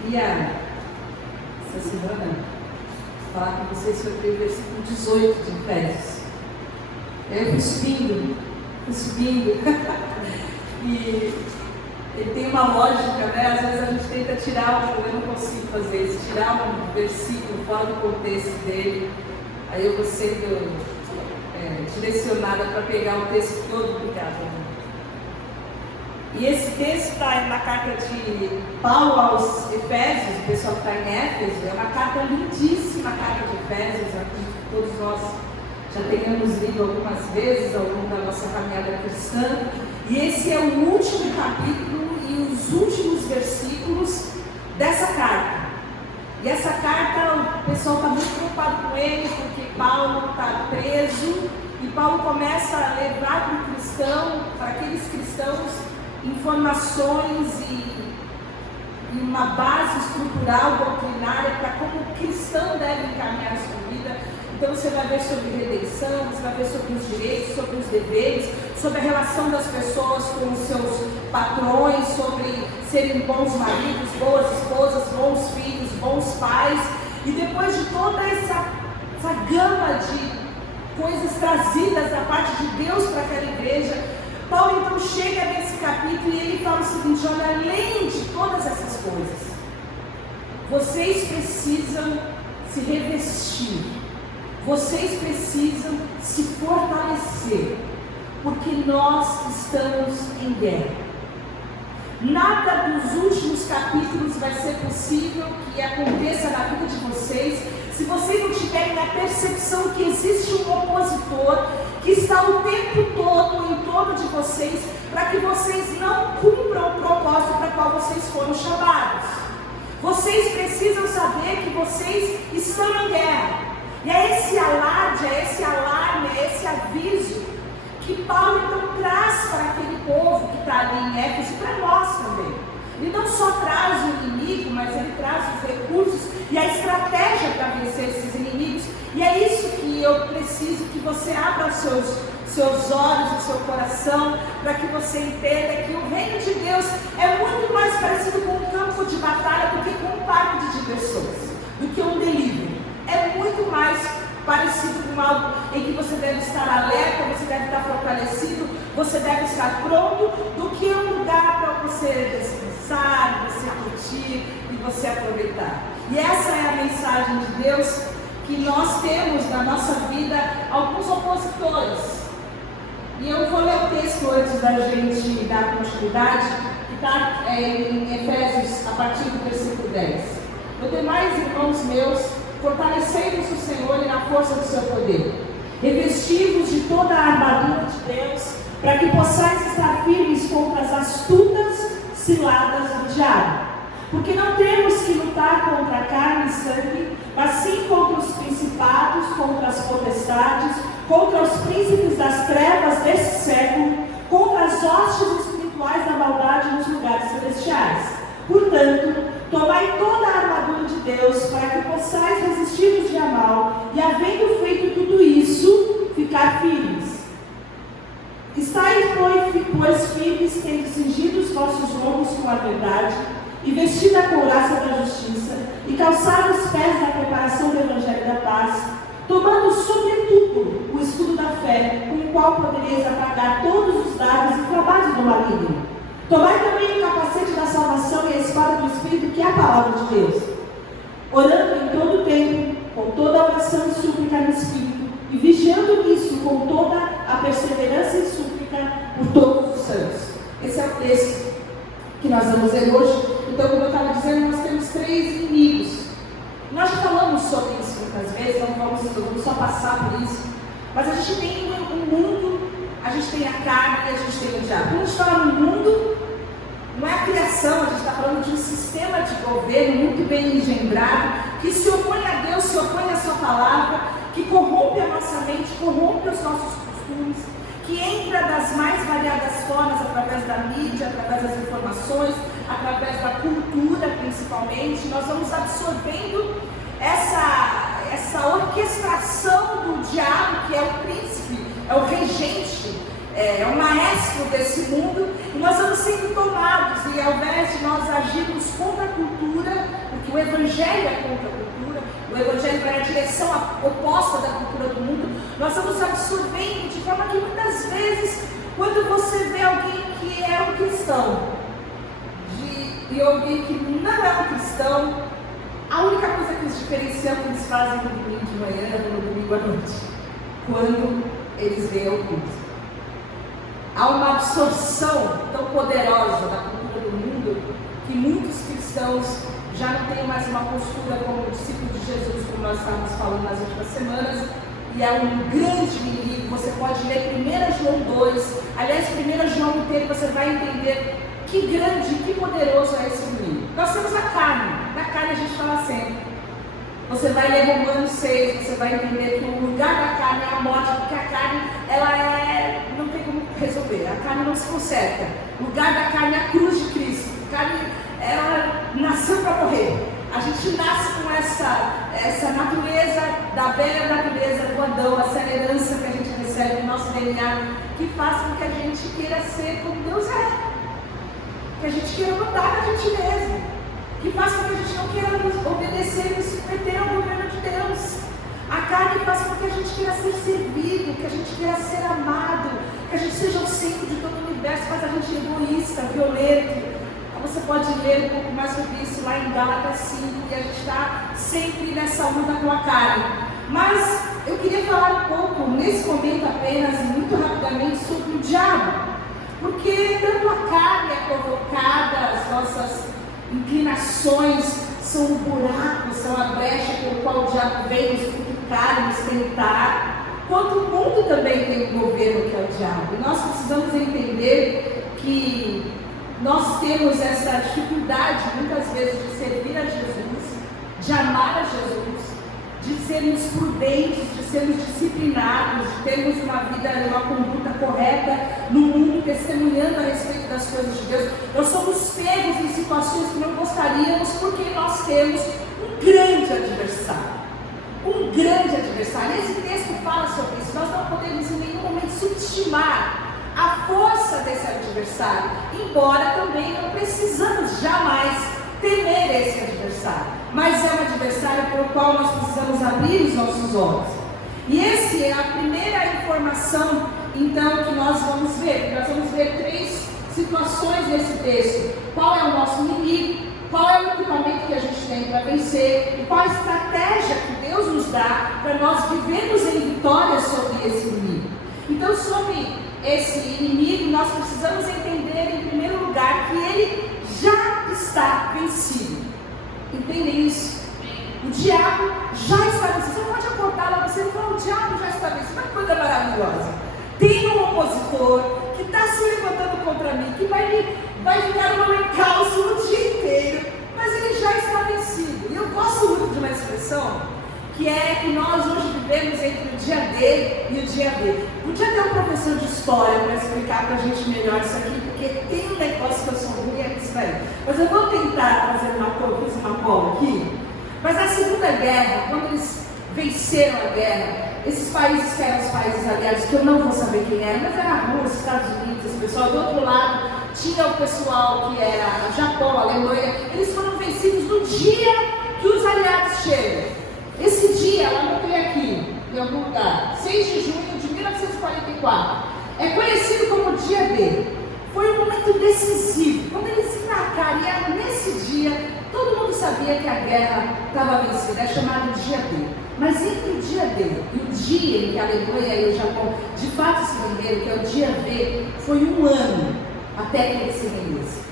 queria, essa semana, falar com vocês sobre o versículo 18 de Efésios. Eu fui subindo, e ele tem uma lógica, né? Às vezes a gente tenta tirar, eu não consigo fazer isso, tirar um versículo fora do contexto dele, aí eu vou sendo direcionada para pegar o texto todo. Obrigada. E esse texto está na carta de Paulo aos Efésios, o pessoal que está em Éfeso, é uma carta lindíssima, a carta de Efésios, acredito que todos nós já tenhamos lido algumas vezes ao longo da nossa caminhada cristã. E esse é o último capítulo e os últimos versículos dessa carta. E essa carta, o pessoal está muito preocupado com ele, porque Paulo está preso, e Paulo começa a levar para aqueles cristãos, informações e uma base estrutural, doutrinária, para como o cristão deve encaminhar a sua vida. Então você vai ver sobre redenção, você vai ver sobre os direitos, sobre os deveres, sobre a relação das pessoas com os seus patrões, sobre serem bons maridos, boas esposas, bons filhos, bons pais. E depois de toda essa gama de coisas trazidas da parte de Deus para aquela igreja, Paulo então chega nesse capítulo e ele fala o seguinte: olha, além de todas essas coisas, vocês precisam se revestir, vocês precisam se fortalecer, porque nós estamos em guerra. Nada dos últimos capítulos vai ser possível que aconteça na vida de vocês se vocês não tiverem a percepção que existe um opositor que está o tempo todo em torno de vocês, para que vocês não cumpram o propósito para o qual vocês foram chamados. Vocês precisam saber que vocês estão em guerra. E é esse alarde, é esse alarme, é esse aviso que Paulo então traz para aquele povo que está ali em Éfeso e para nós também. Ele não só traz o inimigo, mas ele traz os recursos e a estratégia para vencer esses inimigos. E é isso que eu preciso que você abra os seus olhos, o seu coração, para que você entenda que o reino de Deus é muito mais parecido com um campo de batalha do que com um parque de diversões, do que um delírio. É muito mais parecido com algo em que você deve estar alerta, você deve estar fortalecido, você deve estar pronto, do que um lugar para você descansar, você curtir e você aproveitar. E essa é a mensagem de Deus, que nós temos na nossa vida alguns opositores. E eu vou ler o texto antes da gente dar continuidade, que está em Efésios, a partir do versículo 10. No demais, irmãos meus, fortalecei-vos no Senhor e na força do seu poder. Revesti-vos de toda a armadura de Deus, para que possais estar firmes contra as astutas ciladas do diabo. Porque não temos que lutar contra a carne e sangue, mas sim contra os principados, contra as potestades, contra os príncipes das trevas deste século, contra as hostes espirituais da maldade nos lugares celestiais. Portanto, tomai toda a armadura de Deus, para que possais resistir no dia mal, e havendo feito tudo isso, ficar firmes. Estai, pois, firmes, tendo cingido os vossos lombos com a verdade, e vestida a couraça da justiça, e calçar os pés da preparação do Evangelho da paz, tomando sobretudo o escudo da fé, com o qual podereis apagar todos os dardos e trabalhos do maligno. Tomai também o capacete da salvação e a espada do Espírito, que é a palavra de Deus, orando em todo o tempo, com toda a oração e súplica no Espírito, e vigiando nisso com toda a perseverança e súplica por todos os santos. Esse é o texto que nós vamos ler hoje. Então, como eu estava dizendo, nós temos 3 inimigos. Nós já falamos sobre isso muitas vezes, não vamos só passar por isso. Mas a gente tem um mundo, a gente tem a carne e a gente tem o diabo. Quando a gente fala no mundo, não é a criação, a gente está falando de um sistema de governo muito bem engendrado, que se opõe a Deus, se opõe à sua palavra, que corrompe a nossa mente, corrompe os nossos costumes, que entra das mais variadas formas, através da mídia, através das informações, através da cultura principalmente. Nós vamos absorvendo essa orquestração do diabo, que é o príncipe, é o regente, é o maestro desse mundo, e nós vamos sendo tomados, e ao invés de nós agirmos contra a cultura, porque o Evangelho é contra a cultura, o Evangelho vai na direção oposta da cultura do mundo, nós vamos absorvendo de forma que muitas vezes, quando você vê alguém que é um cristão e alguém que não é um cristão, a única coisa que os diferencia é o que eles fazem no domingo de manhã ou no domingo à noite, quando eles veem o culto. Há uma absorção tão poderosa da cultura do mundo que muitos cristãos já não têm mais uma postura como discípulos de Jesus, como nós estávamos falando nas últimas semanas, e é um grande inimigo. Você pode ler 1 João 2, aliás, 1 João inteiro, você vai entender que grande, que poderoso é esse inimigo. Nós temos a carne, na carne a gente fala sempre. Você vai ler Romanos 6, você vai entender que o lugar da carne é a morte, porque a carne, não tem como resolver, a carne não se conserta. O lugar da carne é a cruz de Cristo. A carne, ela nasceu para morrer. A gente nasce com essa natureza, da velha natureza do Adão, essa herança que a gente recebe no nosso DNA, que faz com que a gente queira ser como Deus é. Que a gente queira mudar a gente mesmo. Que faz com que a gente não queira obedecer e se submeter ao governo de Deus. A carne faz com que a gente queira ser servido, que a gente queira ser amado, que a gente seja o centro de todo o universo, faz a gente egoísta, violento. Você pode ler um pouco mais sobre isso lá em Gálatas 5, e a gente está sempre nessa luta com a carne. Mas eu queria falar um pouco, nesse momento apenas, muito rapidamente, sobre o diabo. Porque tanto a carne é provocada, as nossas inclinações são o buraco, são a brecha pelo qual o diabo vem nos cutucar, nos tentar, quanto o mundo também tem um governo que é o diabo. E nós precisamos entender que nós temos essa dificuldade muitas vezes de servir a Jesus, de amar a Jesus, de sermos prudentes, de sermos disciplinados, de termos uma vida, uma conduta correta no mundo, testemunhando a respeito das coisas de Deus. Nós somos pegos em situações que não gostaríamos, porque nós temos um grande adversário. Um grande adversário. Esse texto fala sobre isso. Nós não podemos em nenhum momento subestimar a força desse adversário, embora também não precisamos jamais temer esse adversário, mas é um adversário pelo qual nós precisamos abrir os nossos olhos. E essa é a primeira informação, então, que nós vamos ver. Nós vamos ver 3 situações nesse texto. Qual é o nosso inimigo, qual é o equipamento que a gente tem para vencer, e qual a estratégia que Deus nos dá para nós vivermos em vitória sobre esse inimigo. Então, sobre esse inimigo, nós precisamos entender, em primeiro lugar, que ele já está vencido. Entendem isso? O diabo já está vencido. Você pode acordar lá, você fala, o diabo já está vencido. Uma coisa maravilhosa. Tem um opositor que está se levantando contra mim, que vai ficar no meu encalço o dia inteiro, mas ele já está vencido. E eu gosto muito de uma expressão, que é que nós hoje vivemos entre o dia D e o dia B. Podia ter um professor de história para explicar para a gente melhor isso aqui, porque tem um negócio que eu sou ruim, é isso aí. Mas eu vou tentar fazer uma cola aqui. Mas na Segunda Guerra, quando eles venceram a guerra, esses países que eram os países aliados, que eu não vou saber quem era, mas era a Rússia, Estados Unidos, esse pessoal. Do outro lado, tinha o pessoal que era Japão, Alemanha. Eles foram vencidos no dia que os aliados chegam. Esse dia, ela anotei aqui, em algum lugar, 6 de junho de 1944, é conhecido como dia D. Foi um momento decisivo. Quando eles embarcaram, e nesse dia, todo mundo sabia que a guerra estava vencida, é chamado dia D. Mas entre o dia D e o dia em que a Alemanha e o Japão de fato se renderam, que é o dia D, foi um ano até que eles se rendessem.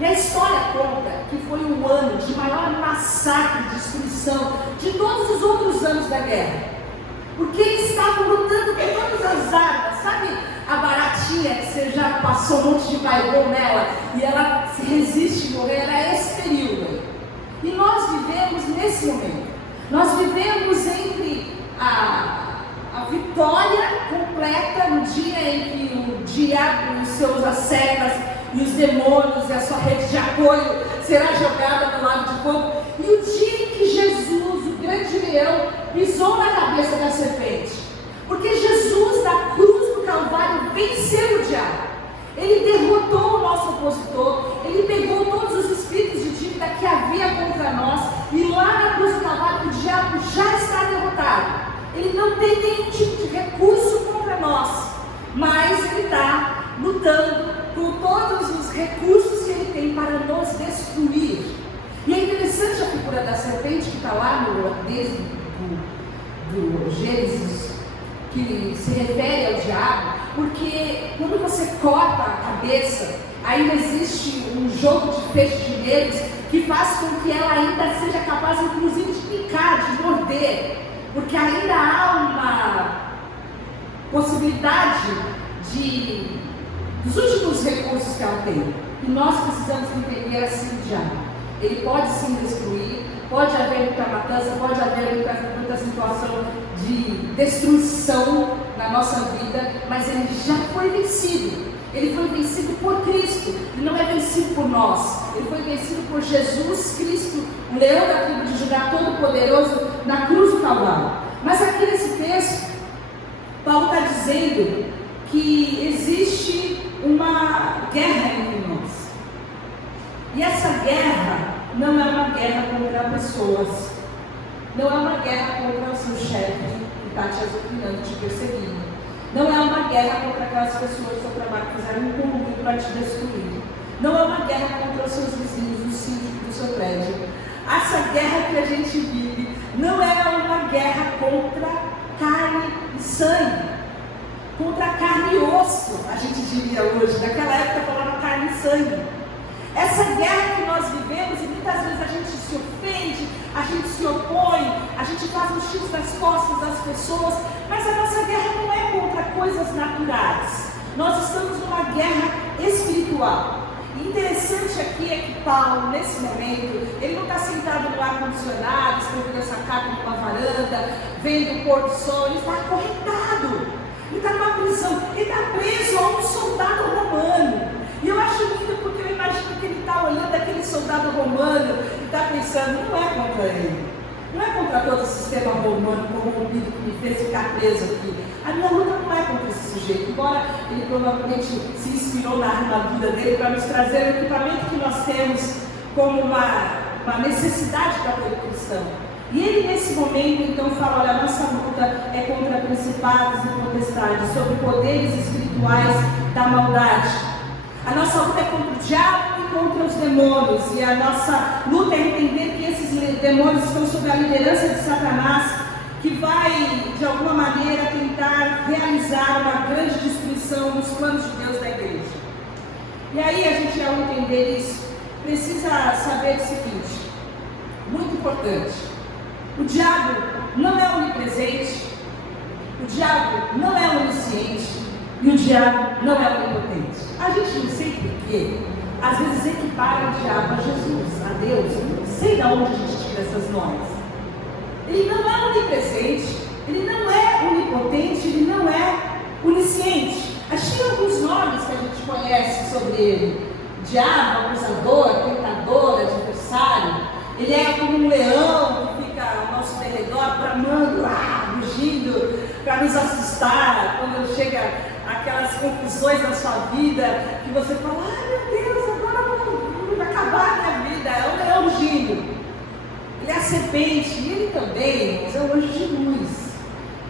E a história conta que foi um ano de maior massacre, destruição de todos os outros anos da guerra. Porque eles estavam lutando com todas as armas. Sabe a baratinha que você já passou um monte de baigão nela e ela se resiste a morrer? Era esse período aí. E nós vivemos nesse momento. Nós vivemos entre a vitória completa no dia em que o diabo e os seus ascetas e os demônios e a sua rede de apoio será jogada no lago de fogo, e o dia em que Jesus, o grande leão, pisou na cabeça da serpente, porque Jesus na cruz do Calvário venceu o diabo. Ele derrotou o nosso opositor, ele pegou todos os espíritos de dívida que havia contra nós, e lá na cruz do Calvário o diabo já está derrotado. Ele não tem nenhum tipo de recurso contra nós, mas ele está lutando com todos os recursos que ele tem para nos destruir. E é interessante a figura da serpente que está lá desde do Gênesis, que se refere ao diabo, porque quando você corta a cabeça, ainda existe um jogo de feixe de nervos que faz com que ela ainda seja capaz, inclusive, de picar, de morder, porque ainda há uma possibilidade dos últimos recursos que ela tem. E nós precisamos entender assim o diabo. Ele pode sim destruir, pode haver muita matança, pode haver muita situação de destruição na nossa vida, mas ele já foi vencido. Ele foi vencido por Cristo, ele não é vencido por nós, ele foi vencido por Jesus Cristo, o leão da tribo de Judá, todo-poderoso, na cruz do Calvário. Mas aqui nesse texto, Paulo está dizendo que existe uma guerra entre nós. E essa guerra não é uma guerra contra pessoas, não é uma guerra contra o seu chefe que está te azucrinando, te perseguindo. Não é uma guerra contra aquelas pessoas que seu trabalho fizeram um conluio para te destruir. Não é uma guerra contra os seus vizinhos, o síndico do seu prédio. Essa guerra que a gente vive não é uma guerra contra carne e sangue, contra carne e osso, a gente diria hoje. Naquela época falava carne e sangue. Essa guerra que nós vivemos, e muitas vezes a gente se ofende, a gente se opõe, a gente faz um X nas costas das pessoas, mas a nossa guerra não é contra coisas naturais. Nós estamos numa guerra espiritual. E interessante aqui é que Paulo, nesse momento, ele não está sentado no ar-condicionado, escrevendo essa carta numa varanda, vendo o pôr do sol, ele está acorrentado, ele está numa prisão, ele está preso a um soldado romano. E eu acho lindo porque eu imagino que ele está olhando aquele soldado romano e está pensando, não é contra ele, não é contra todo o sistema romano corrompido que me fez ficar preso aqui. A minha luta não é contra esse sujeito, embora ele provavelmente se inspirou na armadura dele para nos trazer o equipamento que nós temos como uma necessidade para todo cristão. E ele nesse momento então fala, olha, a nossa luta é contra principados e potestades, sobre poderes espirituais da maldade. A nossa luta é contra o diabo e contra os demônios, e a nossa luta é entender que esses demônios estão sob a liderança de Satanás, que vai, de alguma maneira, tentar realizar uma grande destruição nos planos de Deus da igreja. E aí a gente, ao entender isso, precisa saber o seguinte, muito importante, o diabo não é onipresente, o diabo não é onisciente, e o diabo não é onipotente. A gente não sei porquê, às vezes equipara o diabo a Jesus, a Deus. Eu não sei de onde a gente tira essas normas. Ele não é onipresente, ele não é onipotente, ele não é onisciente. Achei alguns nomes que a gente conhece sobre ele: diabo, acusador, tentador, adversário. Ele é como um leão que fica ao nosso derredor, bramando, rugindo, para nos assustar quando chega aquelas confusões na sua vida, que você fala, meu Deus, agora vai acabar a minha vida. É um leão rugindo. Ele é a serpente, e ele também é um anjo de luz.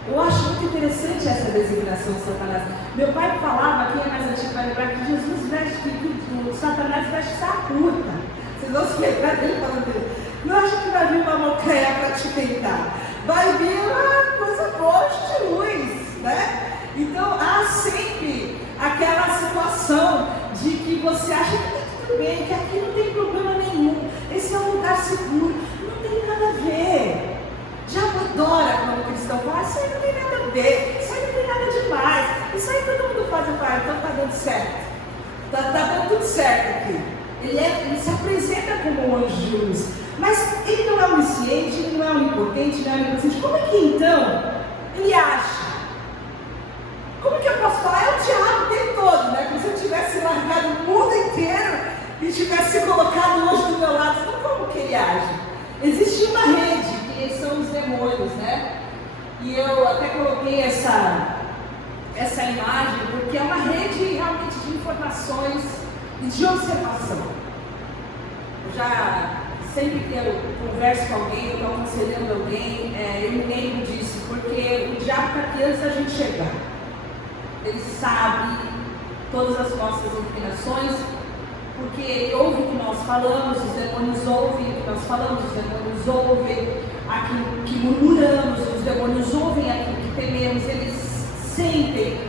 Eu acho muito interessante essa designação de Satanás. Meu pai falava, quem é mais antigo vai lembrar, que Jesus veste, que o Satanás veste saia curta. Vocês vão se lembrar dele falando isso. Não acho que vai vir uma montanha para te tentar. Vai vir uma coisa boa de luz, né? Então há sempre aquela situação de que você acha que está tudo bem, que aqui não tem problema nenhum, esse é um lugar seguro, não tem nada a ver. Diabo adora quando o cristão fala, isso aí não tem nada a ver, isso aí não tem nada demais, isso aí todo mundo faz, então está dando certo, está dando tudo certo aqui. Ele se apresenta como um anjo de luz, mas ele não é onisciente, ele não é onipotente, não é onipotente. Como é que então ele acha? Como que eu posso falar? É o diabo o tempo todo, né? Como se eu tivesse largado o mundo inteiro e tivesse colocado hoje do meu lado. Então como que ele age? Existe uma rede, que são os demônios, né? E eu até coloquei essa imagem, porque é uma rede realmente de informações e de observação. Sempre que eu converso com alguém, eu estou aconselhando alguém, eu me lembro disso, porque o diabo está aqui antes da gente chegar. Ele sabe todas as nossas inclinações, porque ele ouve o que nós falamos, os demônios ouvem o que nós falamos, os demônios ouvem aquilo que murmuramos, os demônios ouvem aquilo que tememos, eles sentem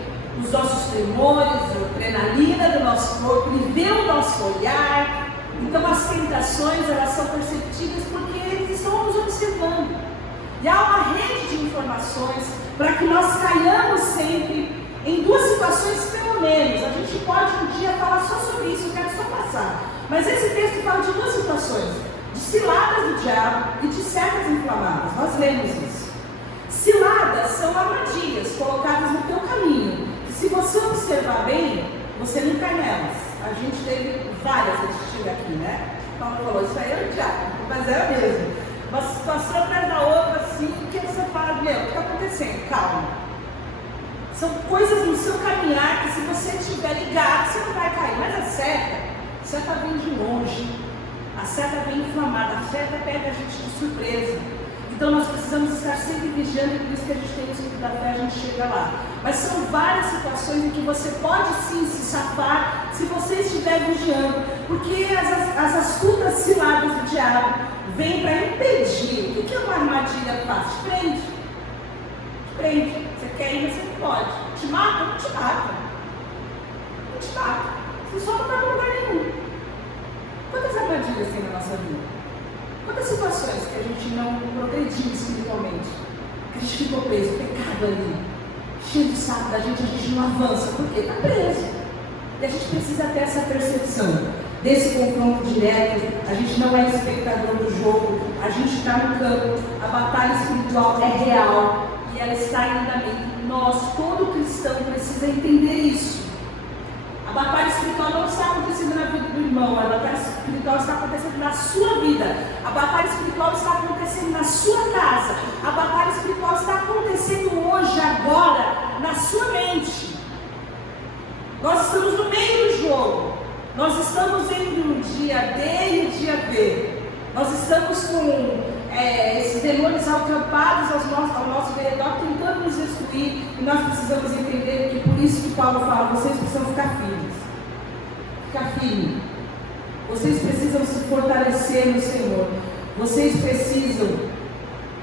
os nossos tremores, a adrenalina do nosso corpo, ele vê o nosso olhar. Então as tentações, elas são perceptíveis porque eles estão nos observando. E há uma rede de informações para que nós caiamos sempre em duas situações pelo menos. A gente pode um dia falar só sobre isso, eu quero só passar. Mas esse texto fala de duas situações, de ciladas do diabo e de setas inflamadas. Nós lemos isso. Ciladas são armadilhas colocadas no teu caminho, que se você observar bem, você não cai nelas. A gente teve várias assistidas aqui, né? Paulo falou, isso aí é o diabo, mas é mesmo. Uma situação atrás da outra, assim, que você fala, meu, o que está acontecendo? Calma. São coisas no seu caminhar que se você estiver ligado, você não vai cair. Mas a seta vem de longe. A seta vem inflamada, a seta pega a gente de surpresa. Então nós precisamos estar sempre vigiando, e por isso que a gente tem o escudo da fé, a gente chega lá. Mas são várias situações em que você pode sim se safar se você estiver vigiando, porque as astutas ciladas do diabo vêm para impedir. O que uma armadilha faz? Te prende. Te prende. Você quer ir, mas você não pode. Te mata? Não te mata. Não te mata. Você só não está em lugar nenhum. Quantas armadilhas tem na nossa vida? Quantas situações que a gente não progrediu espiritualmente, que a gente ficou preso, pecado ali, cheio de saco da gente, a gente não avança, porque está preso. E a gente precisa ter essa percepção desse confronto direto. A gente não é espectador do jogo, a gente está no campo, a batalha espiritual é real e ela está em andamento. Nós, todo cristão, precisa entender isso. A batalha espiritual não está acontecendo na vida do irmão, a batalha espiritual está acontecendo na sua vida, a batalha espiritual está acontecendo na sua casa, a batalha espiritual está acontecendo hoje, agora, na sua mente. Nós estamos no meio do jogo, nós estamos entre o dia D e o dia B, nós estamos com esses demônios acampados ao nosso redor, tentando nos destruir, e nós precisamos entender que por isso que Paulo fala, vocês precisam ficar firmes. Ficar firme. Vocês precisam se fortalecer no Senhor. Vocês precisam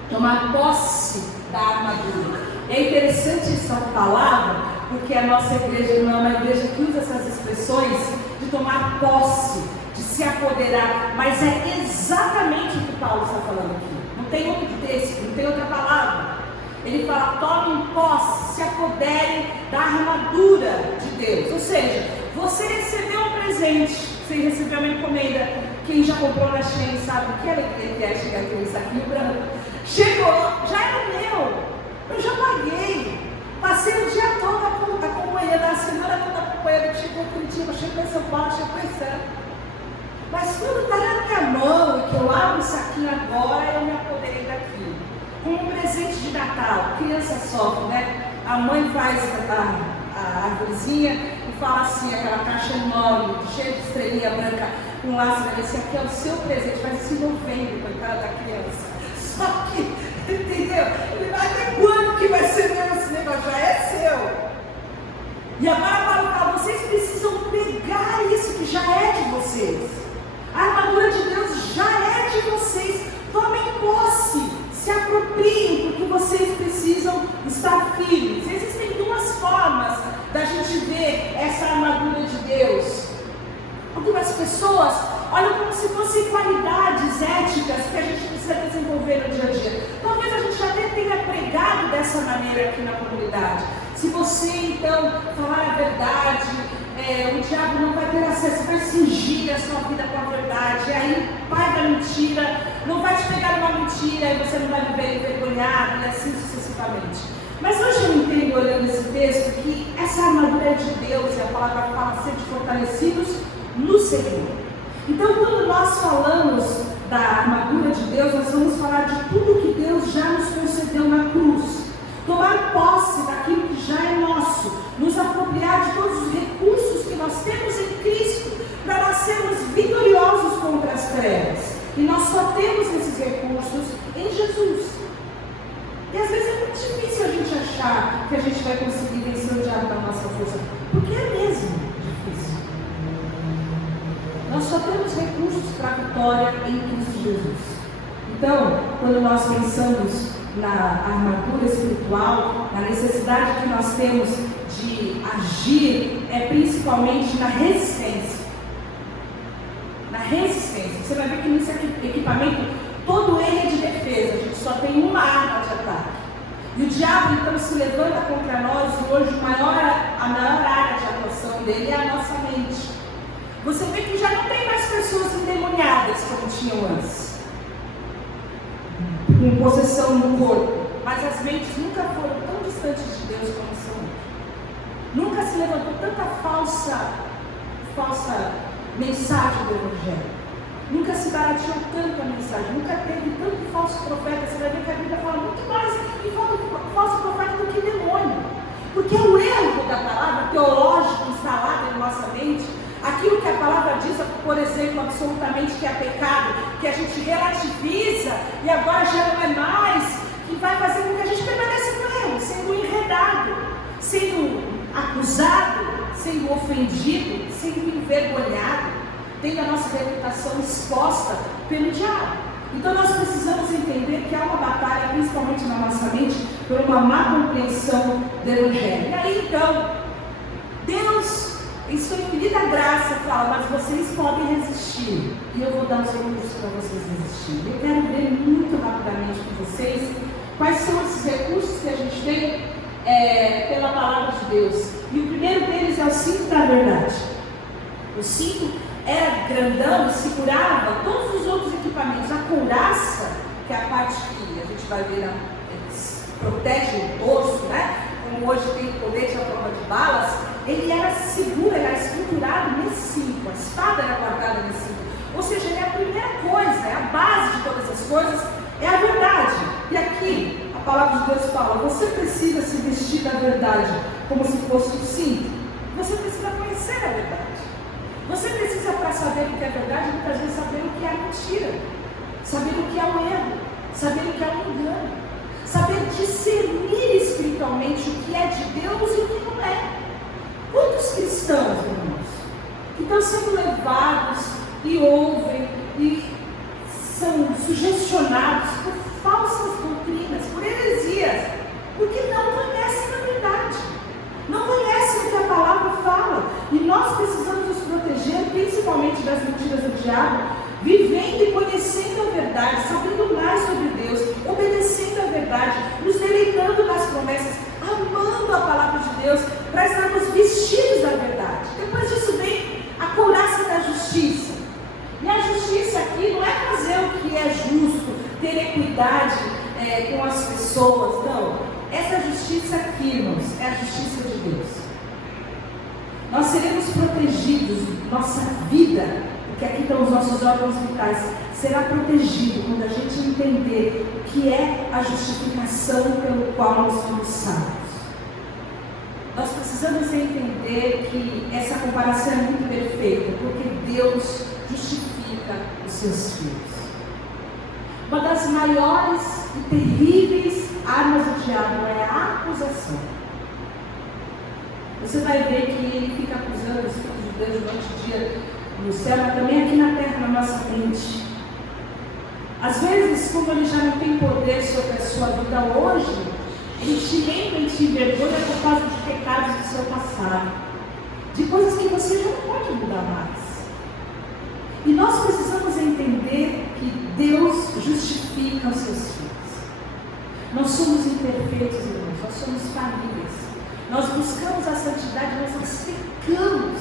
tomar posse da armadura. É interessante essa palavra, porque a nossa igreja não é uma igreja que usa essas expressões de tomar posse, de se apoderar, mas é exatamente o que Paulo está falando aqui. Não tem outro texto, não tem outra palavra. Ele fala, tomem posse, se apoderem da armadura de Deus. Ou seja, você recebeu um presente, você recebeu uma encomenda. Quem já comprou na Shein sabe que alegria que é chegar aqui no saquinho branco. Chegou, já era meu, eu já paguei. Passei o dia todo acompanhando, a semana toda acompanhando, chegou em Curitiba, chegou em São Paulo, chegou em Santos. Mas quando está na minha mão e que eu abro o saquinho agora, eu me apoderei daquilo. Como um presente de Natal, criança sofre, né? A mãe faz a árvorezinha e fala assim, aquela caixa enorme, cheia de estrelinha branca, com laço, esse aqui é o seu presente, faz esse novembro com a cara da criança. Só que, entendeu? Ele vai ter quando que vai ser meu esse negócio? Já é seu. E agora Paulo fala, vocês precisam pegar isso que já é de vocês. A armadura de Deus já é de vocês. Tomem posse, se apropriem, porque vocês precisam estar firmes. Existem duas formas da gente ver essa armadura de Deus. Algumas pessoas olham como se fossem qualidades éticas que a gente precisa desenvolver no dia a dia. Talvez a gente já até tenha pregado dessa maneira aqui na comunidade. Se você então falar a verdade, o diabo não vai ter acesso, vai cingir a sua vida com a verdade, e aí o pai da mentira não vai te pegar numa mentira, e você não vai viver envergonhado, e assim sucessivamente. Mas hoje eu entendo, olhando esse texto, que essa armadura é de Deus, e a palavra fala ser fortalecidos no Senhor. Então, quando nós falamos da armadura de Deus, nós vamos falar de tudo que Deus já nos concedeu na cruz. Tomar posse daquilo que já é nosso, nos apropriar de todos os recursos que nós temos em Cristo, para nós sermos vitoriosos contra as trevas. E nós só temos esses recursos em Jesus. E às vezes é muito difícil a gente achar que a gente vai conseguir vencer o diabo da nossa força, porque é mesmo difícil. Nós só temos recursos para a vitória em Cristo Jesus. Então, quando nós pensamos na armadura espiritual, na necessidade que nós temos de agir, é principalmente na resistência. Na resistência. Você vai ver que nesse equipamento, todo ele é de defesa. A gente só tem uma arma de ataque. E o diabo então se levanta contra nós, e hoje a maior área de atuação dele é a nossa mente. Você vê que já não tem mais pessoas endemoniadas como tinham antes, com possessão no corpo, mas as mentes nunca foram tão distantes de Deus como são hoje. Nunca se levantou tanta falsa mensagem do Evangelho. Nunca se barateou tanto a mensagem, nunca teve tanto falso profeta. Você vai ver que a Bíblia fala muito mais em falso profeta do que demônio. Porque o erro da palavra teológica instalada em nossa mente, aquilo que a palavra diz, por exemplo, absolutamente que é pecado, que a gente relativiza e agora já não é mais, que vai fazer com que a gente permaneça no erro, sendo enredado, sendo acusado, sendo ofendido, sendo envergonhado, tendo a nossa reputação exposta pelo diabo. Então nós precisamos entender que há uma batalha, principalmente na nossa mente, por uma má compreensão do Evangelho. E aí então, Deus, em sua infinita graça, fala, mas vocês podem resistir, e eu vou dar os recursos para vocês resistirem. Eu quero ver muito rapidamente com vocês quais são esses recursos que a gente tem pela palavra de Deus. E o primeiro deles é o cinto da verdade. O cinto era grandão e segurava todos os outros equipamentos. A couraça, que é a parte que a gente vai ver, protege o torso, né? Como hoje tem o colete à prova de balas, ele era seguro, ele era estruturado nesse cinto. A espada era guardada nesse cinto. Ou seja, ele é a primeira coisa, é a base de todas as coisas, é a verdade. E aqui, a palavra de Deus fala, você precisa se vestir da verdade, como se fosse um cinto. Você precisa conhecer a verdade. Você precisa, para saber o que é verdade, muitas vezes saber o que é mentira, saber o que é o erro, saber o que é o engano, saber discernir espiritualmente o que é de Deus e o que não é. Quantos cristãos, irmãos, que estão sendo levados e ouvem e são sugestionados por falsas doutrinas, por heresias, porque não conhecem a verdade, não conhecem o que a palavra fala. E nós precisamos nos proteger, principalmente das mentiras do diabo, vivendo e conhecendo a verdade, sabendo mais sobre Deus, obedecendo a verdade, nos deleitando nas promessas, amando a palavra de Deus, para estarmos vestidos da verdade. Depois disso vem a couraça da justiça. E a justiça aqui não é fazer o que é justo, ter equidade com as pessoas, não. Essa justiça aqui, irmãos, é a justiça de Deus. Nós seremos protegidos, nossa vida, porque aqui estão os nossos órgãos vitais, será protegido quando a gente entender o que é a justificação pelo qual nós somos salvos. Nós precisamos entender que essa comparação é muito perfeita, porque Deus justifica os seus filhos. Uma das maiores e terríveis armas do diabo é a acusação. Você vai ver que ele fica acusando os filhos de Deus durante o dia no céu, mas também aqui na terra, na nossa mente. Às vezes, como ele já não tem poder sobre a sua vida hoje, ele te lembra e te envergonha por causa de pecados do seu passado, de coisas que você já não pode mudar mais. E nós precisamos entender que Deus justifica os seus filhos. Nós somos imperfeitos, irmãos, nós somos falíveis. Nós buscamos a santidade, nós pecamos,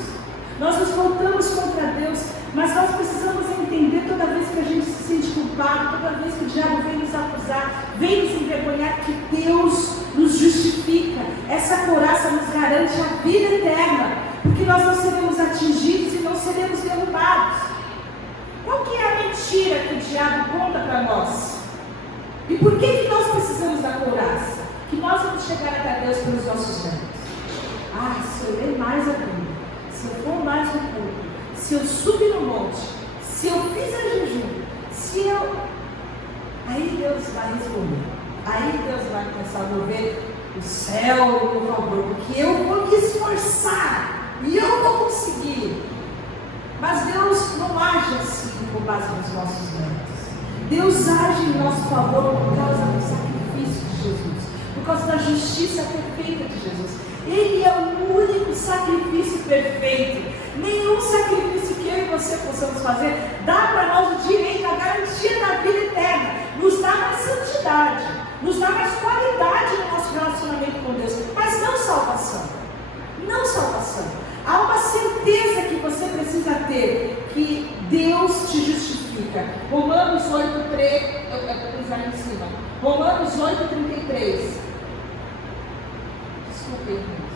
nós nos voltamos contra Deus, mas nós precisamos entender toda vez que a gente se sente culpado, toda vez que o diabo vem nos acusar, vem nos envergonhar, que Deus nos justifica. Essa couraça nos garante a vida eterna, porque nós não seremos atingidos e não seremos derrubados. Qual que é a mentira que o diabo conta para nós? E por que nós precisamos da couraça? Que nós vamos chegar até Deus pelos nossos méritos. Se eu ler mais a Bíblia, se eu for mais no culto, se eu subir no monte, se eu fizer jejum, Aí Deus vai responder. Aí Deus vai começar a mover o céu no meu favor, porque eu vou me esforçar e eu vou conseguir. Mas Deus não age assim com base nos nossos méritos. Deus age em nosso favor por causa do sacrifício de Jesus, por causa da justiça perfeita de Jesus. Ele é o único sacrifício perfeito. Nenhum sacrifício que eu e você possamos fazer dá para nós o direito, a garantia da vida eterna. Nos dá mais santidade, nos dá mais qualidade no nosso relacionamento com Deus, mas não salvação. Não salvação. Há uma certeza que você precisa ter, que Deus te justifica. Romanos 8:3, eu vou pisar ali em cima. Romanos 8:33. Desculpe, irmãos.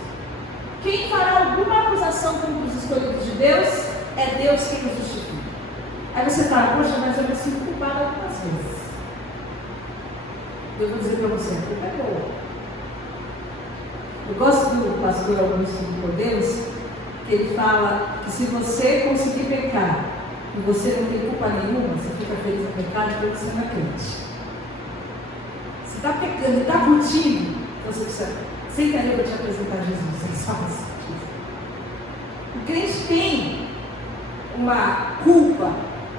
Quem fará alguma acusação contra os escolhidos de Deus, é Deus quem nos justifica. Aí você fala, poxa, mas eu me sinto culpada algumas vezes. Eu vou dizer para você, a culpa é boa. Eu gosto do pastor Augusto Nicodemus, que ele fala que se você conseguir pecar e você não tem culpa nenhuma, você fica feliz no pecado, então você não é crente. Você está pecando, está curtindo, então você precisa. Senta ali, eu vou te apresentar Jesus. Vocês falam isso. O crente tem uma culpa,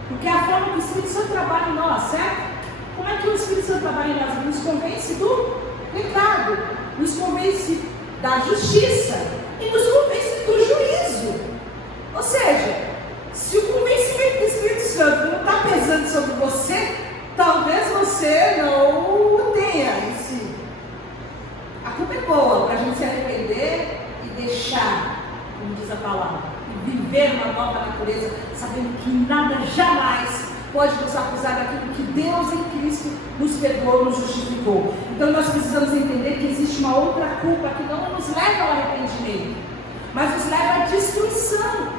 porque é a forma que o Espírito Santo trabalha em nós, certo? Como é que o Espírito Santo trabalha em nós? Ele nos convence do pecado, nos convence da justiça e nos convence do juízo. Ou seja, se o convencimento do Espírito Santo não está pesando sobre você, talvez você não o tenha em si. A culpa é boa para a gente se arrepender e deixar, como diz a palavra, e viver uma nova natureza, sabendo que nada jamais pode nos acusar daquilo que Deus em Cristo nos perdoou, nos justificou. Então nós precisamos entender que existe uma outra culpa que não nos leva ao arrependimento, mas nos leva à destruição.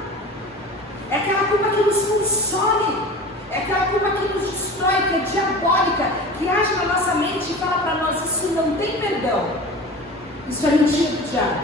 É aquela culpa que nos consome, é aquela culpa que nos destrói, que é diabólica, que age na nossa mente e fala para nós, isso não tem perdão. Isso é mentira do diabo.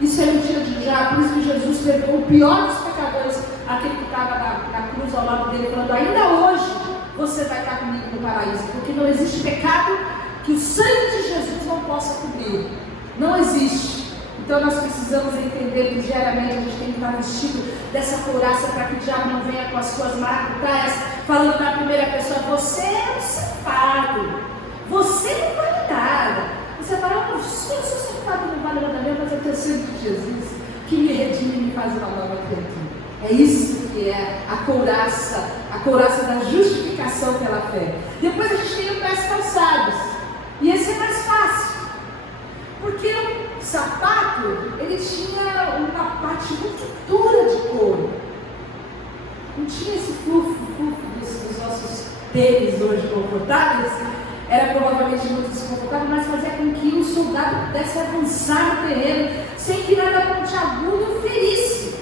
Isso é mentira do diabo. Por isso que Jesus perdoou o pior dos pecadores, aquele que estava na cruz ao lado dele, falando, ainda hoje você vai estar comigo no paraíso, porque não existe pecado que o sangue de Jesus não possa cobrir. Não existe. Então nós precisamos entender que diariamente a gente tem que estar vestido dessa couraça para que o diabo não venha com as suas maracutaias, falando na primeira pessoa, você é um safado, você não vale nada. Você fala, eu sou safado, não vale nada mesmo, mas eu tenho sangue de Jesus, que me redime e me faz uma nova criatura. É isso que é a couraça da justificação pela fé. Depois a gente tem os pés calçados, e esse é mais fácil, porque o sapato, ele tinha uma parte muito dura de couro, não tinha esse fluxo dos nossos tênis hoje confortáveis. Era provavelmente muito desconfortável, mas fazia com que o soldado pudesse avançar no terreno sem que nada pontiagudo o ferisse.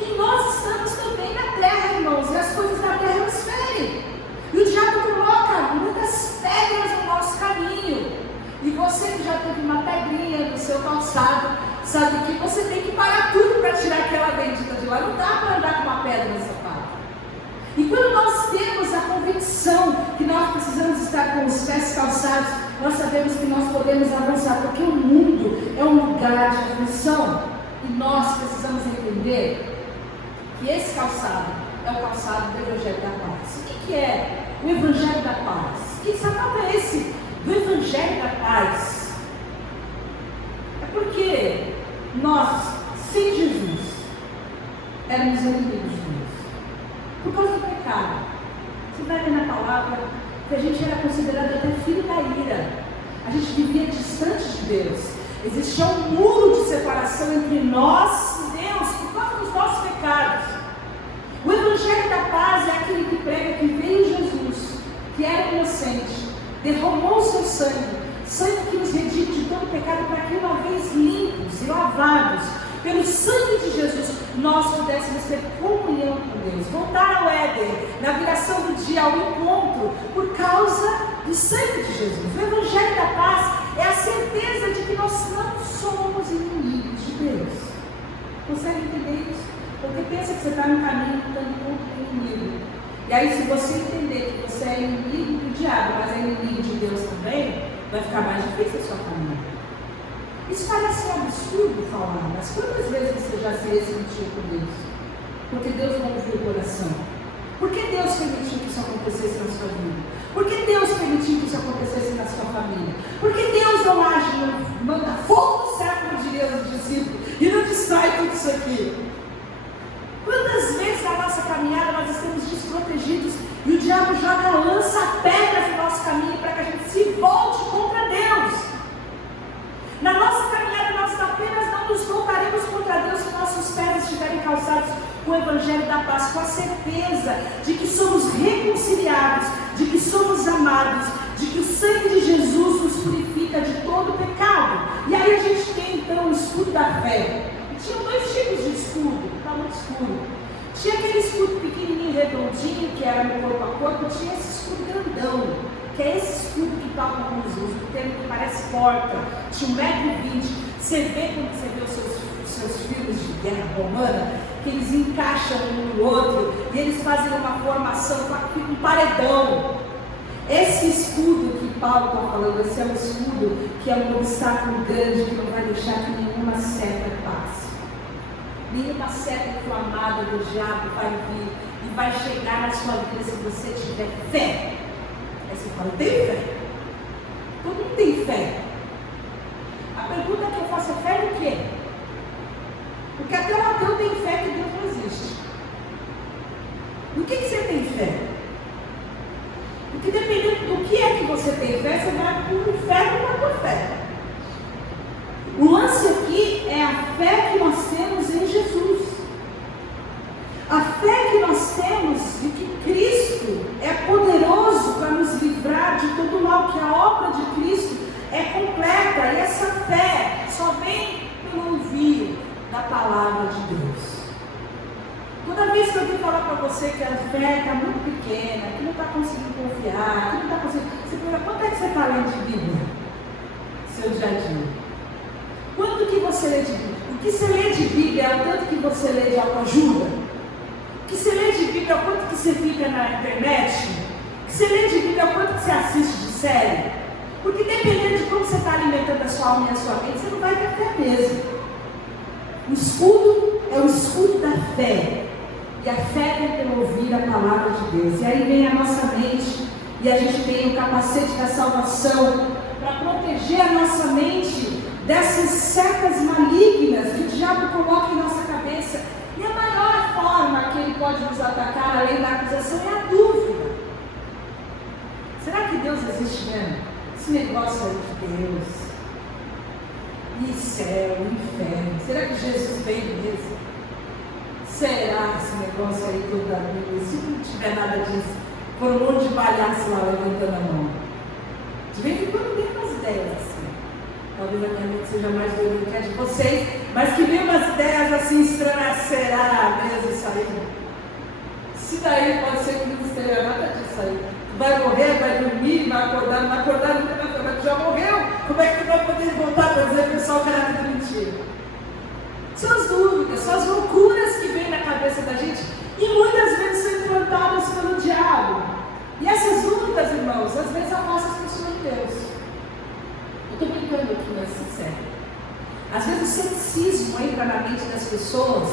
E nós estamos também na terra, irmãos, e as coisas da terra nos ferem. E o diabo coloca muitas pedras no nosso caminho. E você que já teve uma pedrinha no seu calçado, sabe que você tem que parar tudo para tirar aquela bendita de lá. Não dá para andar com uma pedra no sapato. E quando nós temos a convicção que nós precisamos estar com os pés calçados, nós sabemos que nós podemos avançar, porque o mundo é um lugar de aflição. E nós precisamos entender que esse calçado é o calçado do Evangelho da Paz. O que é o Evangelho da Paz? Que sapato é esse do Evangelho da Paz? É porque nós, sem Jesus, éramos inimigos de Deus. Por causa do pecado. Você vai ver na palavra que a gente era considerado até filho da ira. A gente vivia distante de Deus. Existia um muro de separação entre nós e Deus por causa dos nossos pecados. O Evangelho da Paz é aquele que prega que veio Jesus, que era inocente, derramou o seu sangue que nos redime de todo pecado, para que uma vez limpos e lavados pelo sangue de Jesus, nós pudéssemos ter comunhão com Deus, voltar ao Éden, na viração do dia, ao encontro, por causa do sangue de Jesus. O Evangelho da Paz é a certeza de que nós não somos inimigos de Deus. Consegue entender isso? Porque pensa que você está no caminho lutando contra o inimigo. E aí, se você entender que você é inimigo do diabo, mas é inimigo de Deus também, vai ficar mais difícil a sua caminhada. Isso parece um absurdo falar, mas quantas vezes você já se ressentiu com Deus? Porque Deus não ouviu o coração. Por que Deus permitiu que isso acontecesse na sua vida? Por que Deus permitiu que isso acontecesse na sua família? Por que Deus não age, manda fogo do céu, como diriam os discípulos, e não destrói tudo isso aqui? Quantas vezes na nossa caminhada nós estamos desprotegidos e o diabo lança pedras no nosso caminho para que a gente se volte contra Deus? Na nossa caminhada nós apenas não nos voltaremos contra Deus se nossos pés estiverem calçados com o Evangelho da Paz, com a certeza de que somos reconciliados, de que somos amados, de que o sangue de Jesus nos purifica de todo pecado. E aí a gente tem então o escudo da fé. Tinha dois tipos de escudo, está muito escuro. Tinha aquele escudo pequenininho, redondinho, que era no corpo a corpo. Tinha esse escudo grandão, que é esse escudo que Paulo usa, o termo que parece porta, tinha 1,20 m. Você vê quando você vê os seus filmes de guerra romana, que eles encaixam um no outro, e eles fazem uma formação, fica um paredão. Esse escudo que Paulo está falando, esse é um escudo que é um obstáculo grande, que não vai deixar que nenhuma seta passe. Nenhuma seta inflamada do diabo vai vir e vai chegar na sua vida se você tiver fé. Aí você fala, tem fé? Todo mundo tem fé. A pergunta que eu faço é fé no quê? Porque até o ateu tem fé que Deus não existe. No que você tem fé? Porque dependendo do que é que você tem fé, você vai para o inferno ou para a fé. O lance aqui é a fé que nós temos em Jesus. A fé que nós temos de que Cristo é poderoso para nos livrar de todo mal, que a obra de Cristo é completa. E essa fé só vem pelo ouvir da palavra de Deus. Toda vez que alguém falar para você que a fé está muito pequena, que não está conseguindo confiar, que não está conseguindo... Você pergunta, quanto é que você está lendo de Bíblia? Seu dia a dia. Quanto que você lê de Bíblia? O que você lê de Bíblia é o tanto que você lê de autoajuda? O que você lê de Bíblia é o quanto que você fica na internet? O que você lê de Bíblia é o quanto que você assiste de série? Porque dependendo de como você está alimentando a sua alma e a sua mente, você não vai ter fé mesmo. O escudo é o escudo da fé. E a fé vem pelo ouvir a palavra de Deus. E aí vem a nossa mente, e a gente tem o capacete da salvação para proteger a nossa mente dessas setas malignas que o diabo coloca em nossa cabeça. E a maior forma que ele pode nos atacar, além da acusação, é a dúvida. Será que Deus existe mesmo? Esse negócio aí de Deus, e céu, e inferno, será que Jesus veio mesmo? Será esse negócio aí todo da Bíblia? Se não tiver nada disso, for um monte de palhaço lá levantando a mão. De vez em quando tem umas ideias assim. Talvez a minha mente seja mais doida que a de vocês, mas que vem umas ideias assim estranhas. Será mesmo isso aí? Se daí pode ser que não esteja nada disso aí. Vai morrer, vai dormir, vai acordar, não vai acordar, nunca vai falar que já morreu. Como é que tu vai poder voltar para dizer pessoal que era tudo mentira? São as dúvidas, são as loucuras que vêm na cabeça da gente e muitas vezes são implantadas pelo diabo. E essas dúvidas, irmãos, às vezes afastam as pessoas de Deus. Eu estou brincando aqui, mas sincero. Às vezes o ceticismo entra na mente das pessoas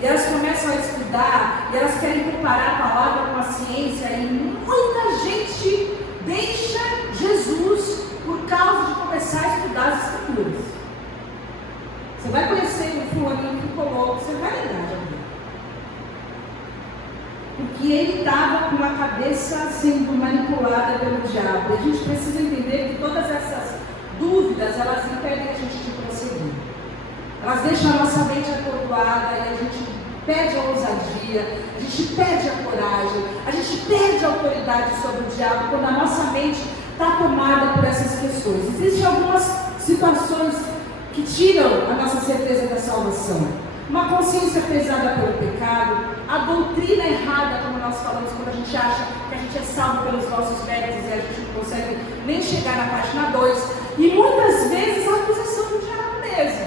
e elas começam a estudar e elas querem comparar a palavra com a ciência e muita gente deixa Jesus por causa de começar a estudar as escrituras. Você vai conhecer o fulaninho que ficou louco, você vai lembrar de alguém. Porque ele estava com a cabeça sendo manipulada pelo diabo. E a gente precisa entender que todas essas dúvidas, elas impedem a gente de prosseguir. Elas deixam a nossa mente atordoada e a gente perde a ousadia, a gente perde a coragem, a gente perde a autoridade sobre o diabo quando a nossa mente está tomada por essas questões. Existem algumas situações que tiram a nossa certeza da salvação. Uma consciência pesada pelo pecado, a doutrina errada, como nós falamos, quando a gente acha que a gente é salvo pelos nossos méritos e a gente não consegue nem chegar na página 2. E muitas vezes a acusação do diabo mesmo,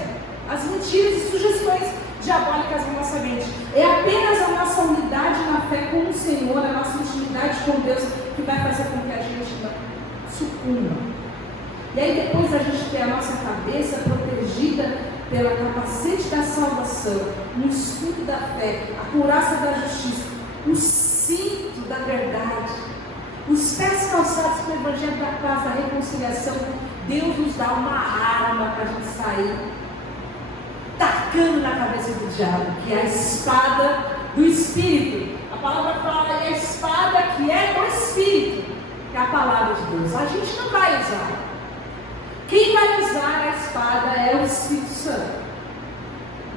as mentiras e sugestões diabólicas na nossa mente. É apenas a nossa unidade na fé com o Senhor, a nossa intimidade com Deus, que vai fazer com que a gente sucumba. E aí depois a gente tem a nossa cabeça protegida pela capacete da salvação, no escudo da fé, a couraça da justiça, o cinto da verdade, os pés calçados pelo evangelho da paz, da reconciliação. Deus nos dá uma arma para a gente sair tacando na cabeça do diabo, que é a espada do Espírito. A palavra fala é a espada que é do Espírito, que é a palavra de Deus. A gente não vai usar. Quem vai usar a espada é o Espírito Santo.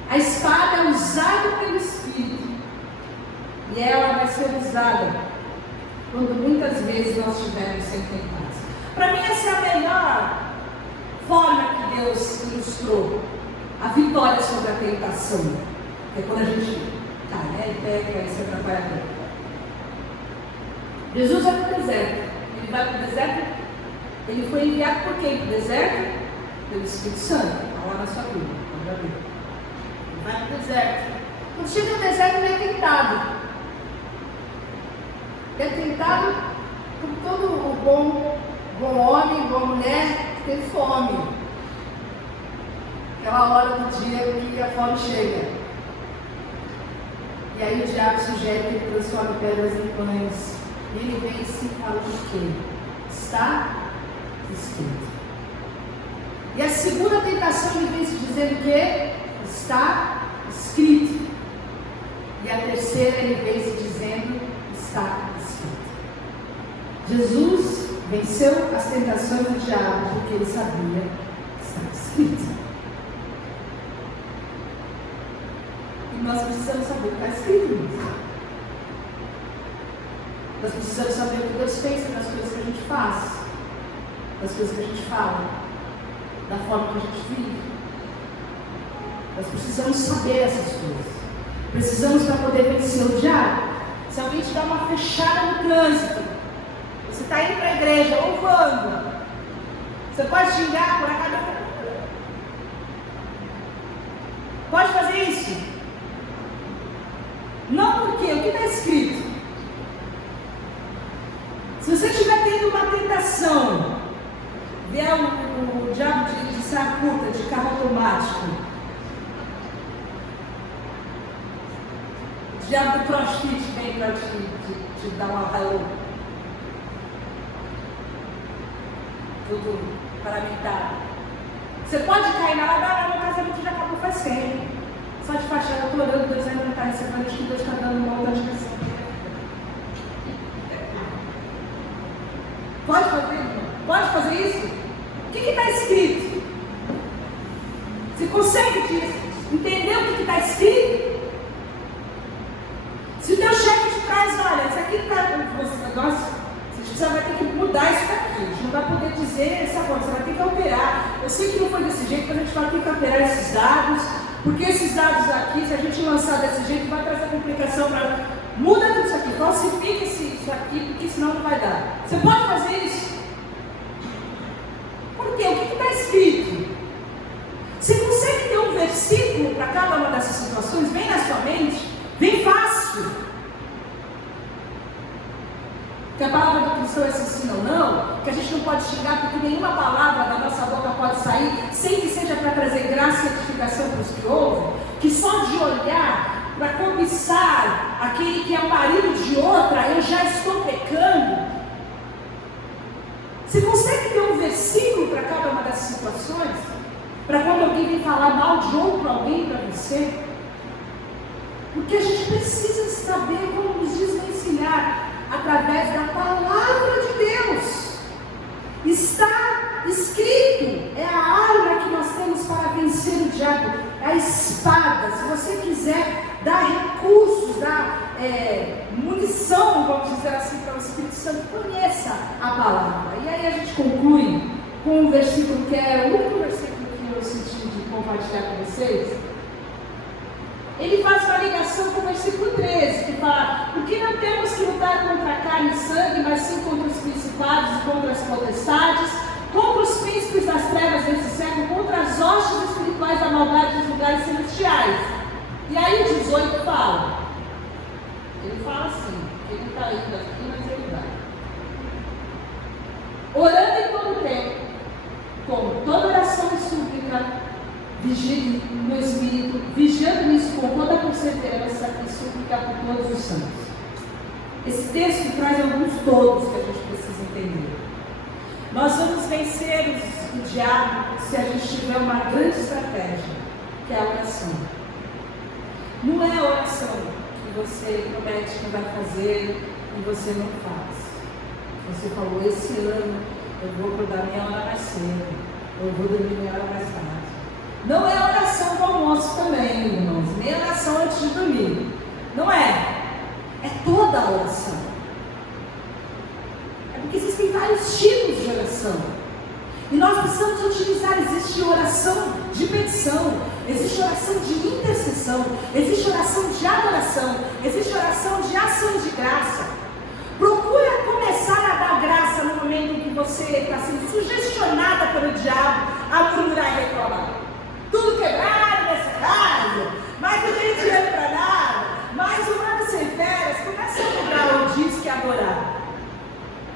A espada é usada pelo Espírito. E ela vai ser usada quando muitas vezes nós estivermos sendo tentados. Para mim, essa é a melhor forma que Deus ilustrou a vitória sobre a tentação. Que é quando a gente cai, né? E peca e se atrapalha tudo. Jesus vai para o deserto. Ele vai para o deserto. Ele foi enviado por quem para o deserto? Pelo Espírito Santo. Está lá na sua Bíblia. Ele vai para o deserto. Quando chega no deserto, ele é tentado. Ele é tentado por todo o bom homem, boa mulher que tem fome. Aquela hora do dia que a fome chega. E aí o diabo sugere que ele transforme pedras em pães. E ele vem e se fala de quê? Está escrito. E a segunda tentação ele vem se dizendo que está escrito. E a terceira ele vem se dizendo está escrito. Jesus venceu as tentações do diabo porque ele sabia que estava escrito. E nós precisamos saber o que está escrito. Nós precisamos saber o que Deus pensa nas coisas que a gente faz, das coisas que a gente fala, da forma que a gente vive. Nós precisamos saber essas coisas. Precisamos para poder vencer o diabo. Se alguém te dá uma fechada no trânsito, você está indo para a igreja louvando, você pode xingar por acabar. Pode fazer isso? Não, porque o que está escrito? Se você estiver tendo uma tentação, ver o diabo de sarcuta, de carro automático, o diabo do crossfit vem para te dar uma raiva, tudo paramentado. Você pode cair na hora, meu casamento já acabou faz tempo. Só de fachada, eu estou orando, Deus ainda não está recebendo, acho que Deus está dando uma outra direção. Pode fazer? Pode fazer isso? O que está escrito? Você consegue entender o que está escrito? Se o teu chefe te traz, olha, isso aqui está. Nossa, você vai ter que mudar isso daqui. A gente não vai poder dizer essa forma, você vai ter que alterar. Eu sei que não foi desse jeito, mas a gente vai ter que alterar esses dados, porque esses dados aqui, se a gente lançar desse jeito, vai trazer complicação para. Muda tudo isso aqui, falsifica isso aqui, porque senão não vai dar. Você pode fazer isso? Por quê? O que está escrito? Você consegue ter um versículo para cada uma dessas situações? Vem na sua mente? Bem fácil. Que a palavra do cristão é se sim ou não, que a gente não pode xingar porque nenhuma palavra da nossa boca pode sair sem que seja para trazer graça e edificação para os que ouvem, que só de olhar para cobiçar aquele que é o marido de outra, eu já estou pecando. Você consegue ter um versículo para cada uma dessas situações? Para quando alguém vem falar mal de outro alguém para você? Porque a gente precisa saber como nos desvencilhar através da palavra de Deus. Está escrito, é a arma que nós temos para vencer o diabo, é a espada. Se você quiser dar recursos, dar munição, vamos dizer assim, para o Espírito Santo, conheça a palavra. E aí a gente conclui com um versículo que é o único versículo que eu senti de compartilhar com vocês. Ele faz uma ligação com o versículo 13, que fala: porque não temos que lutar contra a carne e sangue, mas sim contra os principados e contra as potestades, contra os príncipes das trevas desse século, contra as hostes espirituais da maldade dos lugares celestiais. E aí o 18 fala, ele fala assim: no Espírito, vigiando nisso com toda a perseverança e súplica por todos os santos. Esse texto traz alguns todos que a gente precisa entender. Nós vamos vencer o diabo se a gente tiver uma grande estratégia, que é a oração. Não é a oração que você promete que vai fazer e você não faz. Você falou, esse ano eu vou acordar meia hora mais cedo, eu vou dormir meia hora mais tarde. Não é a oração do almoço também, irmãos, nem a oração antes de dormir. Não é. É toda a oração. É porque existem vários tipos de oração. E nós precisamos utilizar, existe oração de petição, existe oração de intercessão, existe oração de adoração, existe oração de ação de graça. Procura começar a dar graça no momento em que você está sendo sugestionada pelo diabo a murmurar e reclamar. Tudo quebrado nessa casa, mas não tem dinheiro para nada, mais um ano sem férias. Começa a lembrar o diz que adorar.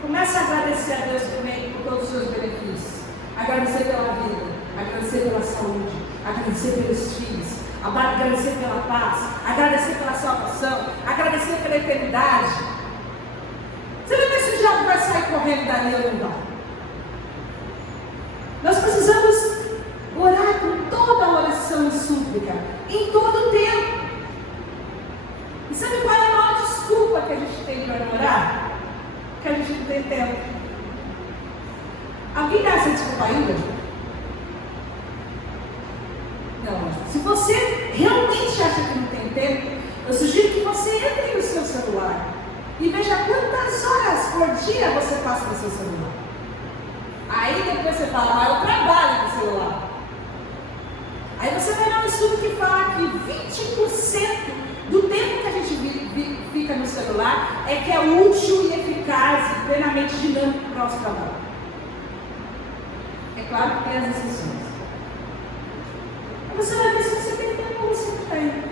Começa a agradecer a Deus também por todos os seus benefícios. Agradecer pela vida, agradecer pela saúde, agradecer pelos filhos, agradecer pela paz, agradecer pela salvação, agradecer pela eternidade. Você não vê se o diabo vai sair correndo dali ou não vai? Nós precisamos orar com toda a oração e súplica, em todo o tempo. E sabe qual é a maior desculpa que a gente tem para orar? Que a gente não tem tempo. Alguém dá essa desculpa ainda? Não. Se você realmente acha que não tem tempo, eu sugiro que você entre no seu celular e veja quantas horas por dia você passa no seu celular. Aí depois você fala, eu trabalho no celular. Aí você vai dar um estudo que fala que 20% do tempo que a gente fica no celular é que é útil e eficaz e plenamente dinâmico para o nosso trabalho. É claro que tem as exceções. Mas você vai ver se você tem tempo ou você não tem.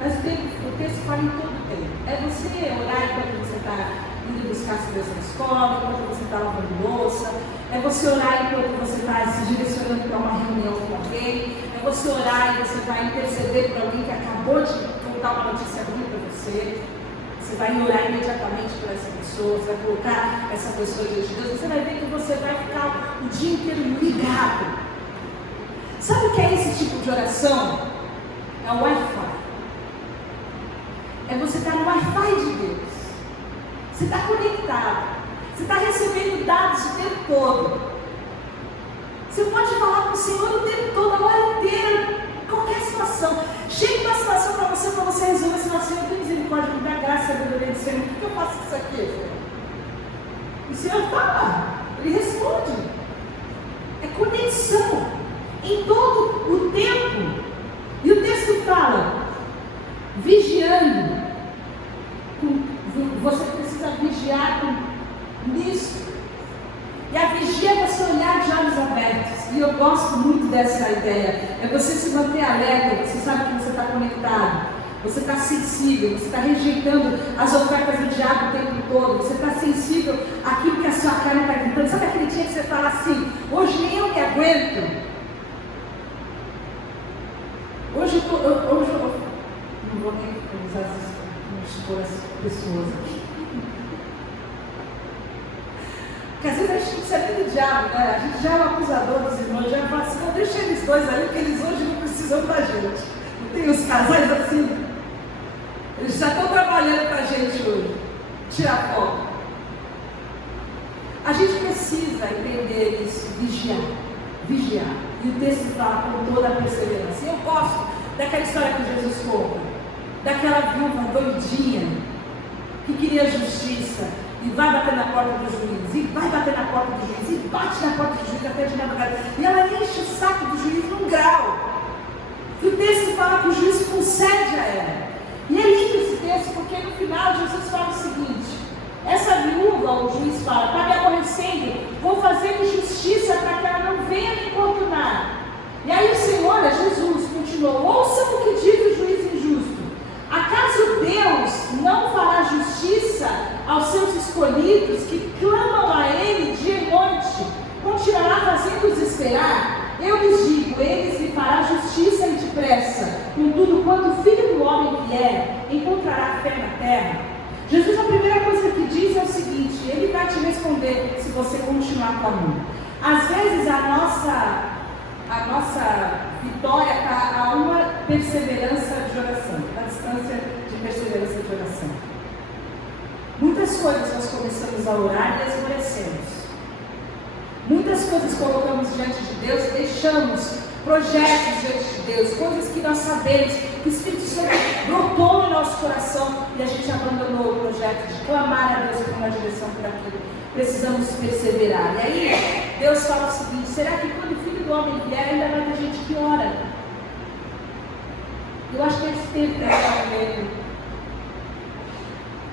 Mas o texto fala em todo o tempo. É você orar enquanto você está indo buscar as crianças na escola, enquanto você está lavando louça. É você orar enquanto você está se direcionando para uma reunião com alguém. É você orar e você vai interceder por alguém que acabou de contar uma notícia ruim para você. Você vai orar imediatamente por essa pessoa, você vai colocar essa pessoa diante de Deus. Você vai ver que você vai ficar o dia inteiro ligado. Sabe o que é esse tipo de oração? É o Wi-Fi. É você estar no Wi-Fi de Deus. Você está conectado. Você está recebendo dados o tempo todo. Você pode falar com o Senhor o tempo todo, a hora inteira, qualquer situação. Chega uma situação para você resolver essa situação. Tem misericórdia, me dá graça, sabedoria de Senhor. Por que eu faço isso aqui? O Senhor fala, Ele responde. É conexão em todo o tempo. E o texto fala, vigiando. Você precisa vigiar nisso. E a vigia é você olhar de olhos abertos. E eu gosto muito dessa ideia. É você se manter alerta. Você sabe que você está conectado. Você está sensível. Você está rejeitando as ofertas do diabo o tempo todo. Você está sensível àquilo que a sua carne está gritando. Sabe aquele dia que você fala assim, hoje nem eu me aguento. Hoje eu não vou nem usar expor as pessoas aqui. Porque às vezes a gente não precisa nem do diabo, né? A gente já é um acusador dos irmãos, já fala assim, não, deixa eles dois ali, porque eles hoje não precisam da gente. Não tem os casais assim? Eles já estão trabalhando para a gente hoje. Tirar foto. A gente precisa entender isso, vigiar. E o texto fala com toda a perseverança. E eu gosto daquela história que Jesus conta, daquela viúva doidinha que queria justiça e vai bater na porta do juiz, e vai bater na porta do juiz, e bate na porta do juiz até de madrugada, e ela enche o saco do juiz num grau que o texto fala que o juiz concede a ela. E é lindo esse texto, porque no final Jesus fala o seguinte: essa viúva, o juiz fala, está me aborrecendo, vou fazer justiça para que ela não venha me importunar. E aí o Senhor, Jesus, continuou, ouçam o que diz o juiz injusto. Acaso Deus não fará justiça aos seus escolhidos que clamam a Ele dia e noite? Continuará fazendo-os esperar? Eu lhes digo, eles lhe fará justiça e depressa. Contudo, quando o Filho do Homem vier, encontrará fé na terra? Jesus, a primeira coisa que diz é o seguinte: Ele vai te responder se você continuar com a mão. Às vezes a nossa vitória está a uma perseverança de oração, a distância de perseverança de oração. Muitas coisas nós começamos a orar e esmorecemos. Muitas coisas colocamos diante de Deus, deixamos projetos diante de Deus, coisas que nós sabemos que o Espírito Santo brotou no nosso coração e a gente abandonou o projeto de clamar a Deus por uma direção por aquilo. Precisamos perseverar. E aí, Deus fala o seguinte: será que quando o Filho do Homem vier, ainda vai ter gente que ora? Eu acho que esse tempo está vendo.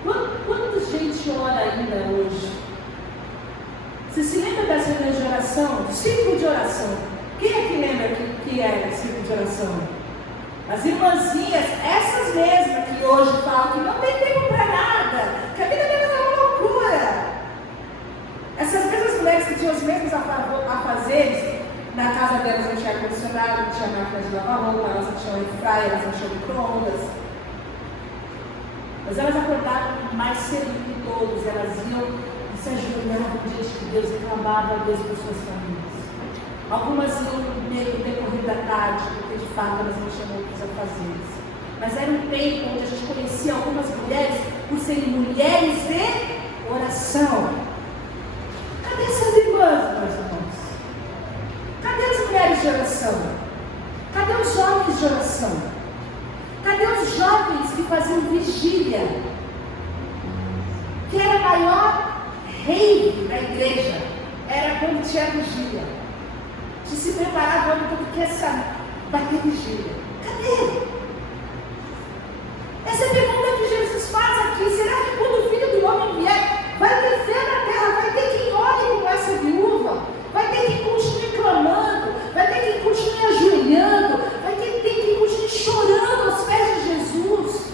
Quanta gente ora ainda hoje? Você se lembra das reuniões de oração? Círculo de oração. Quem é que lembra que era círculo de oração? As irmãzinhas, essas mesmas que hoje falam que não tem tempo para nada, que a vida delas é uma loucura. Essas mesmas mulheres que tinham os mesmos afazeres, na casa delas não tinha ar-condicionado, não tinha máquina de lavar roupa, elas não tinham airfryer, elas não tinham micro-ondas. Mas elas acordavam mais cedo do que todos, elas iam e se ajoelhavam diante de Deus e clamavam a Deus por suas famílias. Algumas iam no decorrer da tarde, porque de fato elas não tinham outros afazeres. Mas era um tempo onde a gente conhecia algumas mulheres por serem mulheres de oração. Cadê essas irmãs, meus irmãos? Cadê as mulheres de oração? Cadê os jovens de oração? Cadê os jovens que faziam vigília? Que era a maior rave da igreja, era quando tinha vigília. De se preparar para tudo que vai ter vigília. Cadê? Essa é a pergunta que Jesus faz aqui. Será que quando o Filho do Homem vier, vai ter fé na terra? Vai ter quem ore com essa viúva? Vai ter quem continue clamando? Vai ter quem continue ajoelhando? Vai ter quem continue chorando aos pés de Jesus?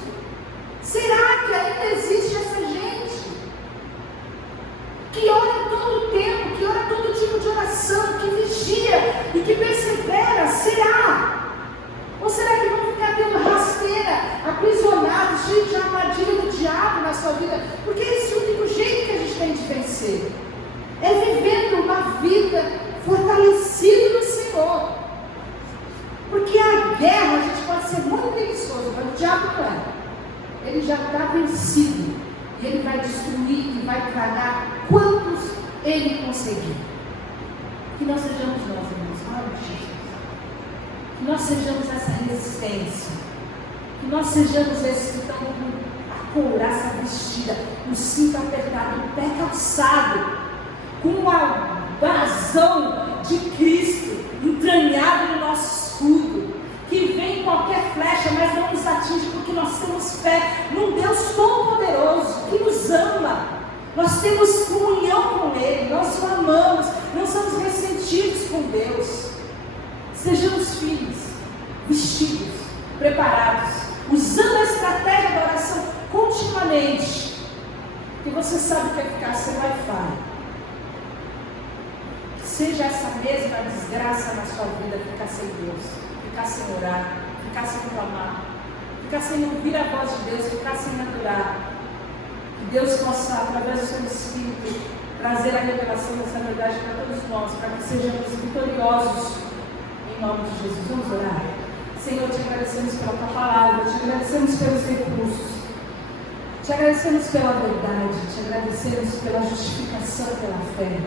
Será que ainda existe essa gente? Que ora todo o tempo, que ora todo tipo de oração, que vigia e que persevera? Será? Ou será que vão ficar tendo rasteira, aprisionados, cheios de armadilha do diabo na sua vida? Porque esse é o único jeito que a gente tem de vencer. É vivendo uma vida fortalecida no Senhor. Porque a guerra, a gente pode ser muito preguiçoso, mas o diabo não é. Ele já está vencido. E ele vai destruir e vai tragar quantos ele conseguir. Que nós sejamos nós, irmãos, glória a Jesus. Que nós sejamos essa resistência. Que nós sejamos esses que estão com a couraça vestida, o cinto apertado, o pé calçado, com uma brasão de Cristo entranhado no nosso escudo, que vem qualquer flecha, mas não nos atinge, porque nós temos fé num Deus todo-poderoso, que nos ama. Nós temos comunhão com Ele, nós o amamos, não somos ressentidos com Deus. Sejamos filhos, vestidos, preparados, usando a estratégia da oração continuamente, que você sabe que é ficar sem Wi-Fi. Seja essa mesma desgraça na sua vida, ficar sem Deus, ficar sem orar, ficar sem clamar, ficar sem ouvir a voz de Deus, ficar sem adorar. Que Deus possa, através do seu Espírito, trazer a revelação dessa verdade para todos nós, para que sejamos vitoriosos em nome de Jesus. Vamos orar? Senhor, te agradecemos pela tua palavra, te agradecemos pelos recursos, te agradecemos pela verdade, te agradecemos pela justificação pela fé.